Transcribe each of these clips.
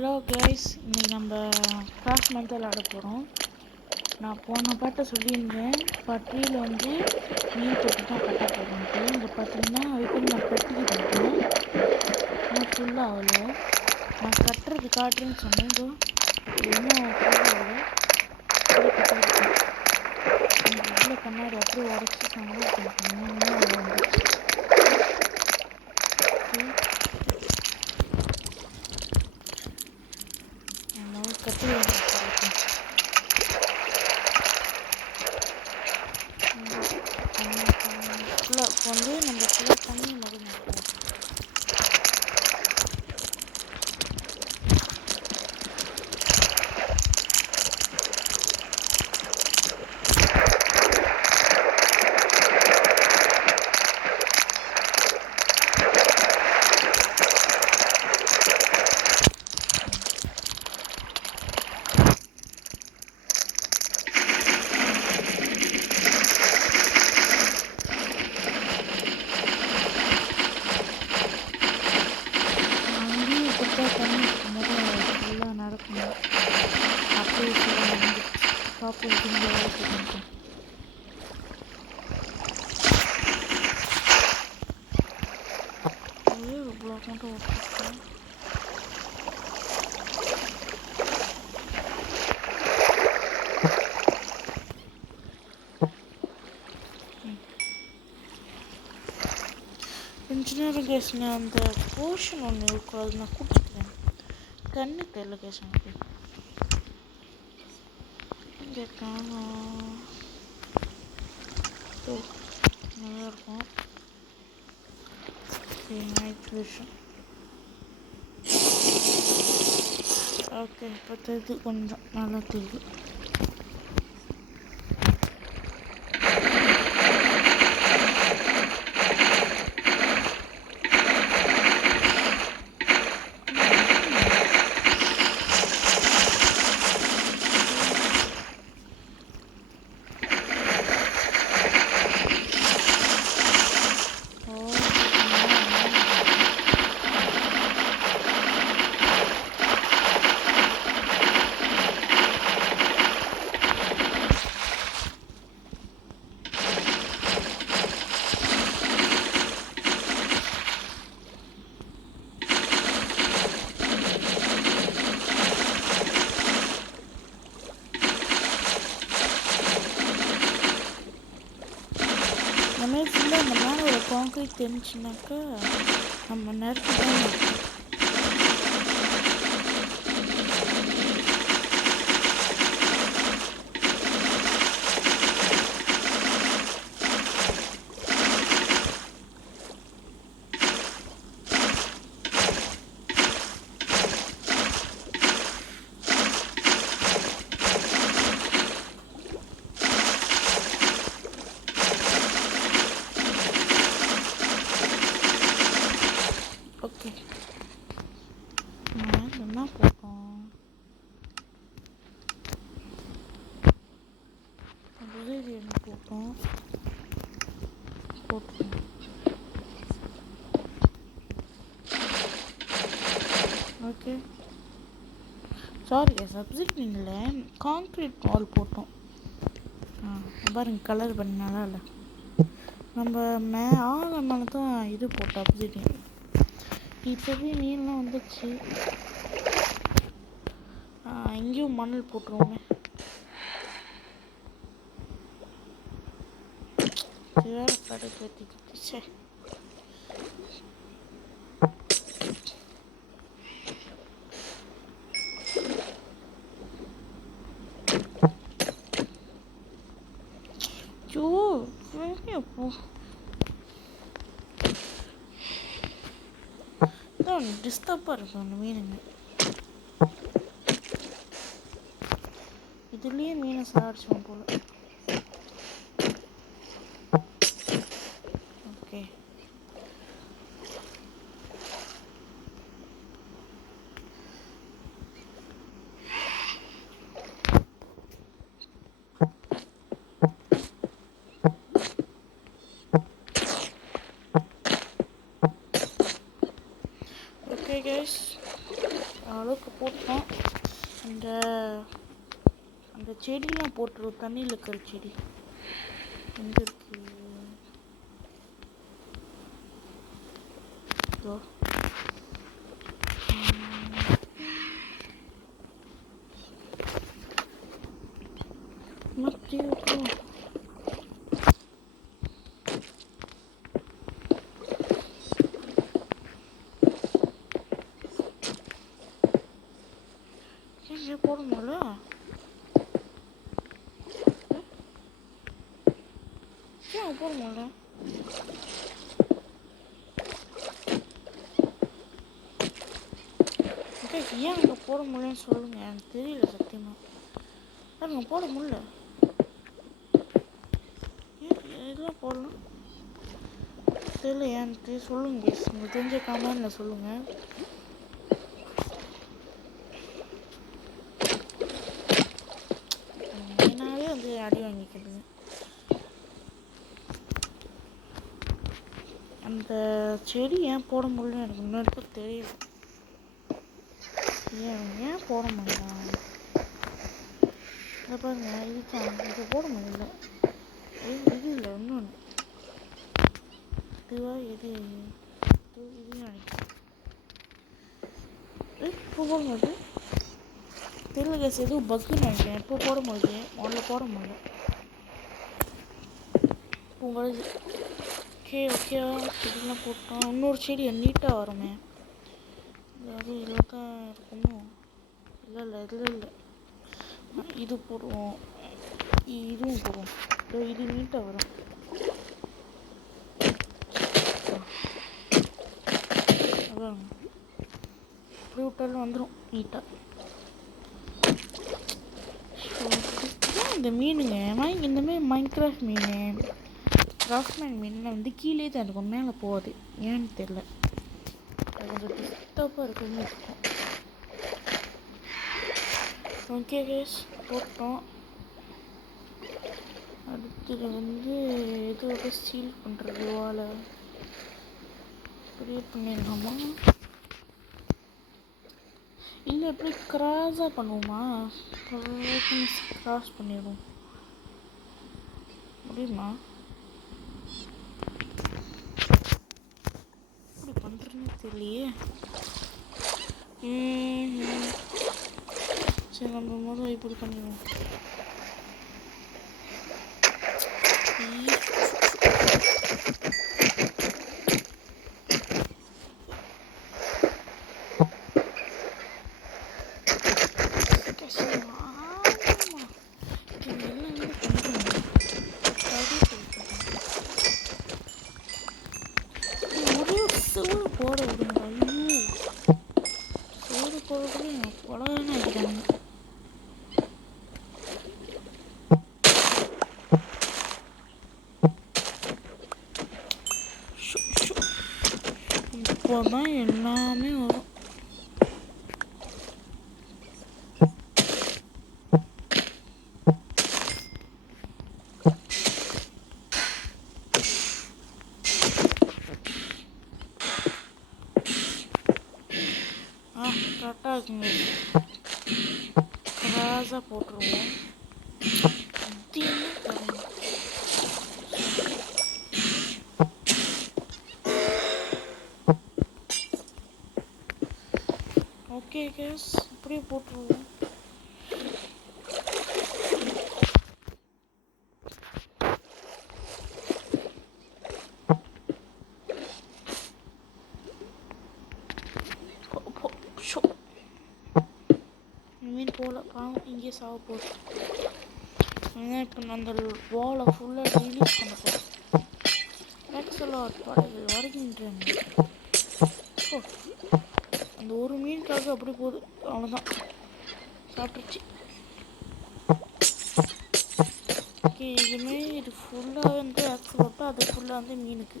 Hello guys, இன்னைக்கு நம்ம cross mental ஆட போகிறோம். நான் போன பாட்டை சொல்லியிருந்தேன், பார்ட் 3ல வந்து மீன் தொட்டி தான் கட்ட போகிறோன்ட்டு. இங்கே பார்த்தீங்கன்னா அதுக்கு நான் கட்டிக்கிட்டு இருக்கேன். இன்னும் ஃபுல்லாக ஆகலை. நான் கட்டுறது காட்டுறேன்னு சொன்னேன். இதோ இன்னும் ஃபுல்லாக ஆகலை. அப்படியே கட்டிக்கிட்டு இருக்கேன். எனக்கு இவ்வளோ கண்ணாடி அப்படியே உடச்சி சந்தோஷம் இன்னும் வந்துச்சு. கட்டி ஃபுல்லாக இப்போ வந்து நம்ம ஃபுல்லாக தண்ணி மகிழ்ந்துருக்கோம். தண்ணி இருக்கும்போது ஃபுல்லாக நடக்கணும். அப்படியே டாப்பு இவ்வளோ மட்டும் ஓட்டிருக்கேன். இன்ஜினியரிங் கேஸ்ங்க அந்த போர்ஷன் ஒன்று இருக்கும், அது நான் கொடுத்துட்டேன். கண்ணு தெரியல கேஸ் எனக்கு இங்கே காணும். நல்லா இருக்கும். Night vision okay. இப்போ தெரியுது, கொஞ்சம் நல்லா தெரியுது. இந்த மாதிரி ஃபுல்லாக இந்த மேலே ஒரு கான்க்ரீட் தெரிஞ்சுனாக்கா நம்ம நிறுத்தி தான் இருக்கும். ஓகே, என்ன போட்டோம்? என்ன போட்டோம்? ஓகே, சாரி சப்ஜெக்ட் இல்லை, கான்க்ரீட் வால் போட்டோம். பாருங்க, கலர் பண்ணால இல்லை, நம்ம ஆகனால தான் இது போட்டோம் அப்சிடியன். இப்போவே நீர்லாம் வந்துச்சு. இங்கேயும் மணல் போட்டுருவோமே. வேற கடை கட்டிக்கிச்சு. டிஸ்டர்பாக இருக்கும் அந்த மீனுங்க. இதுலேயே மீனை சாடிச்சோம் போல. ஓகே, ஓகே கைஸ், அளவுக்கு போட்டோம். அந்த அந்த செடிலாம் போட்டுருவோம். தண்ணியில் இருக்கிற செடி எங்கே இருக்கு? இதோ மத்தி விட்டுருவோம். ஏன் போடணும்ல? ஏன் போடணும்ல? ஏன் அங்கே போட முடியலன்னு சொல்லுங்க. எனக்கு தெரியல சத்தியமாக. அங்கே போட முடியல. இதெல்லாம் போடலாம் தெரியல. ஏன்ட்டு சொல்லுங்க. உங்களுக்கு தெரிஞ்ச கமெண்ட்ல சொல்லுங்கள். ஏன்னாவே வந்து அடி வாங்கிக்கிறதுங்க. அந்த செடி ஏன் போட முடியல எனக்கு முன்னாடி தெரியல. ஏன் போட முடியல? இதை பாருங்க, இதுதான் இதை போட முடியல. இது இல்லை, இன்னொன்று இதுவா? இது நினைக்கிறேன். இப்போ போட முடியுது தெரியல கேஸ். எதுவும் பக்குன்னு நினைக்கிறேன். இப்போ போட முடியுது, முதல்ல போட முடியல. உங்களுக்கு ஓகேவா? செடிலாம் போட்டோம். இன்னொரு செடி நீட்டாக வருமே. அதாவது இதில் தான் இருக்குமோ? இல்லை இதில் இல்லை. இது போடுவோம், இதுவும் போடுவோம். இது நீட்டாக வரும். அதான் இப்படி விட்டாலும் வந்துடும் நீட்டாக. இந்த மீனுங்க இந்த மாதிரி மைன்கிராஃப்ட் மீன், கிராஃப்ட்மேன் மீன்லாம் வந்து கீழே தான் இருக்கும், மேலே போகாது. ஏன்னு தெரில. அது கொஞ்சம் டிஸ்டர்பாக இருக்குன்னு இருக்கும். ஓகே கேஸ், போட்டோம். அடுத்தது வந்து இதோட சீல் பண்ணுறது வாழை இப்படியே பண்ணிடலாமா? இல்லை எப்படி கிராஸாக பண்ணுவோமா? கிராஸ் பண்ணிடுவோம். முடியுமா? எப்படி பண்ணுறதுன்னு தெரியலையே. சரி, நம்ம முதல்ல இப்படி பண்ணிடுவோம். போட விடுங்க. ஐயோ, சோறு போடக்கூட எனக்கு கொலகான ஆகிட்டாங்க. இப்போதான் எல்லாமே வரும். கரெக்டாக இருக்குங்க. கிராஸாக போட்டுருவோம். ஓகே கேஸ், அப்படியே போட்டுருவோம். மீன் போல பாவம் இங்கே சாவ போகுது. இப்போ நான் அந்த வாலை ஃபுல்லாக ரிலீஸ் பண்ண போகிறேன். எக்ஸலாட் படகு வருகின்றன. அந்த ஒரு மீனுக்காக அப்படி போகுது. அவ்வளோதான், சாப்பிட்டுருச்சு. ஓகே, இதுமாரி இது ஃபுல்லாக வந்து ஆக்ஸலாட்டோ, அது ஃபுல்லாக வந்து மீனுக்கு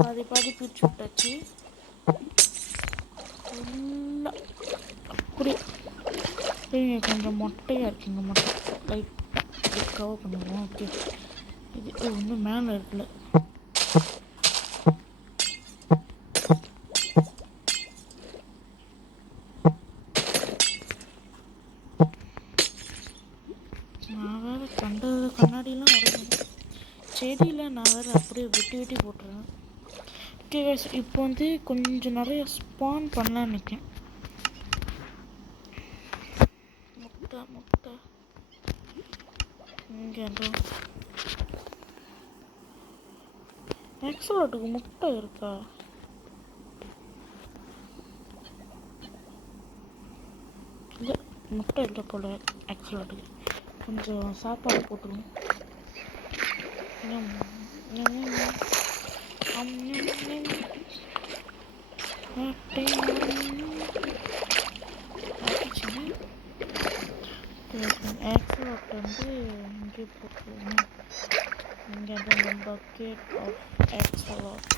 பாதி பிரித்து விட்டாச்சு. ஃபுல்லாக அப்படி கொஞ்சம் மொட்டையாக இருக்குங்க. மொட்டை லைட்டாக கவர் பண்ணுவோம். ஓகே, இது வந்து மேலே இருக்குல்ல. செடியில் நான் வேறு அப்படியே வெட்டி வெட்டி போட்டுறேன். ஓகே கைஸ், இப்போ வந்து கொஞ்சம் நிறைய ஸ்பான் பண்ணலான்னு நினைக்கிறேன். முட்டை முட்டை இங்கே எக்ஸலோட்டுக்கு முட்டை இருக்கா? இல்லை, முட்டை இல்லை போல் எக்ஸலோட்டுக்கு. கொஞ்சம் சாப்பாடு போட்டுருவோம். எக்ஸலோட் வந்து இங்கே போட்டுருவோம். இங்கே வந்து பக்கெட் ஆஃப் எக்ஸலோட்.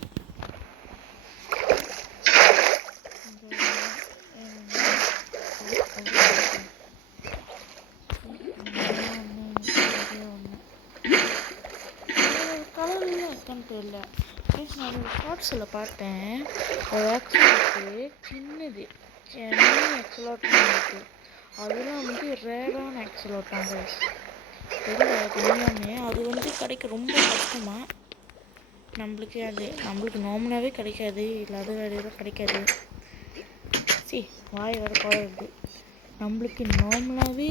கலர்லாம் இருக்கான்னு தெரியல. நான் ஒரு ஷார்ட்ஸில் பார்த்தேன். ஒரு எக்ஸலோட்டு சின்னது மினி எக்ஸலோட்னு இருக்குது. அதெல்லாம் வந்து ரேரான எக்ஸலோட்டாங்க. தெரியல உண்மையாமே. அது வந்து கிடைக்க ரொம்ப கஷ்டமாக. நம்மளுக்கு நார்மலாகவே கிடைக்காது. இல்லை அது வேறு எதுவும் கிடைக்காது. வாய் வேறு குழந்தை. நம்மளுக்கு நார்மலாகவே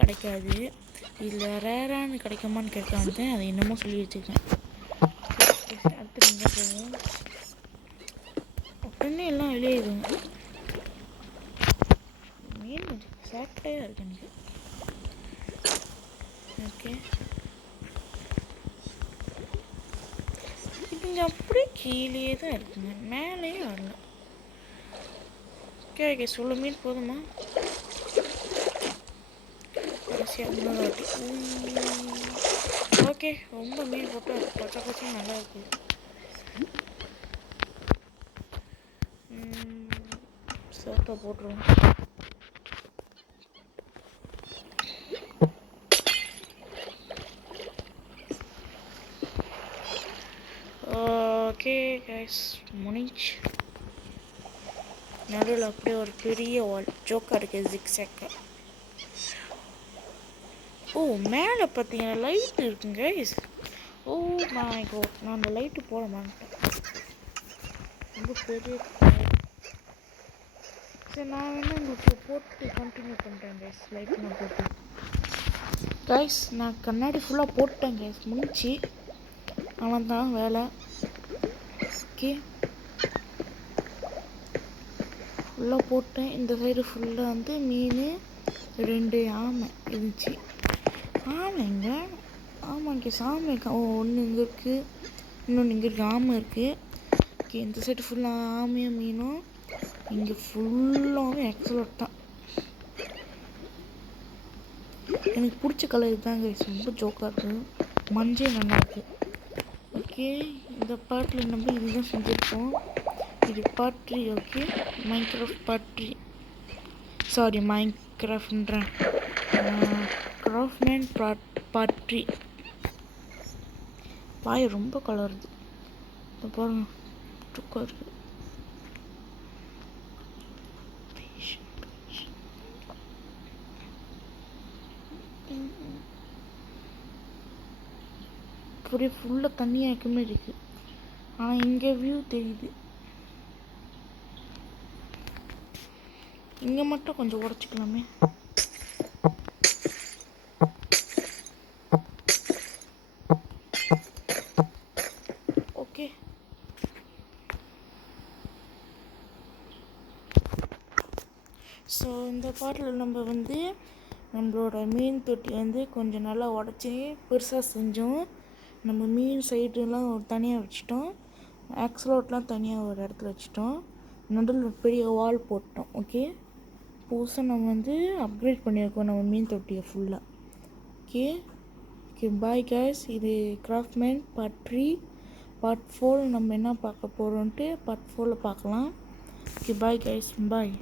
கிடைக்காது. இல்லை ரேரானு கிடைக்குமான்னு கேட்க வந்தேன். அதை என்னமோ சொல்லி வச்சுருக்கேன். அடுத்து எங்கே போவோம்? உடனே எல்லாம் வெளியேதுங்க. மீன் சாப்பிட்டே இருக்கு எனக்கு. ஓகே, இது அப்படியே கீழே தான் இருக்குங்க, மேலேயே வரல. ஓகே ஓகே, சொல்ல மீன் போதுமா? ஓகே, ரொம்ப மீன் போட்டால் பச்சை பச்சை நல்லா இருக்கு. சோட்டை போட்டுருவோம். ஓகே கைஸ், முடிஞ்சு. நடுவில் அப்படியே ஒரு பெரிய வால் ஜோக்கா இருக்குது, ஜிக்ஸாக்கா. ஓ, மேலே பார்த்தீங்கன்னா லைட் இருக்குங்க கைஸ். ஓ மை காட், நான் அந்த லைட்டு போட மாட்டேன். ரொம்ப பெரிய. சரி, நான் வேணால் உங்களுக்கு போட்டு கண்டினியூ பண்ணுறேன் கைஸ். லைட் நான் போட்டு கைஸ், நான் கண்ணாடி ஃபுல்லாக போட்டேன் கைஸ். முடிச்சு அவன் தான் வேலை. ஓகே, ஃபுல்லாக போட்டேன். இந்த சைடு ஃபுல்லாக வந்து மீன், 2 ஆமை இருந்துச்சு. ஆமைங்க, ஆமாங்க சாமி. ஒன்று இங்கே இருக்குது, இன்னொன்று இங்கே இருக்குது. ஆமை இருக்குது. ஓகே, இந்த சைடு ஃபுல்லாக ஆமையும் மீனும். இங்கே ஃபுல்லாகவே எக்ஸலோட் தான். எனக்கு பிடிச்ச கலர் இதுதாங்க, ரொம்ப ஜோக்காக இருக்குது. மஞ்சள் நல்லா இருக்குது. ஓகே, இந்த பாட்டில் நம்ம இதுதான் செஞ்சுருக்கோம். இது part 3. Okay, Minecraft part 3. Sorry, மைன்கிராஃப்ட்ன்றேன், கிராஃப்ட்மேன் பார்ட் 3. வாய் ரொம்ப கலருது பாருங்க, துக்கம் இருக்குது. அப்படியே ஃபுல்லாக தண்ணியாக இருக்குமே இருக்குது. ஆனால் இங்கே வியூ தெரியுது. இங்கே மட்டும் கொஞ்சம் உடச்சிக்கலாமே. ஓகே, ஸோ இந்த பாட்டில் நம்ம வந்து நம்மளோட மீன் தொட்டி வந்து கொஞ்சம் நல்லா உடச்சி பெருசாக செஞ்சோம். நம்ம மீன் சைடுலாம் தனியாக வச்சுட்டோம். ஆக்ஸலோட்லாம் தனியாக ஒரு இடத்துல வச்சுட்டோம். நடுவில் பெரிய வால் போட்டோம். ஓகே, புதுசாக நம்ம வந்து அப்கிரேட் பண்ணியிருக்கோம் நம்ம மீன் தொட்டியை ஃபுல்லாக. Okay okay, bye guys. இது கிராஃப்ட்மேன் பார்ட் 3. பார்ட் 4 நம்ம என்ன பார்க்க போகிறோன்ட்டு பார்ட் 4ல் பார்க்கலாம். ஓகே, பாய் கைஸ், பாய்.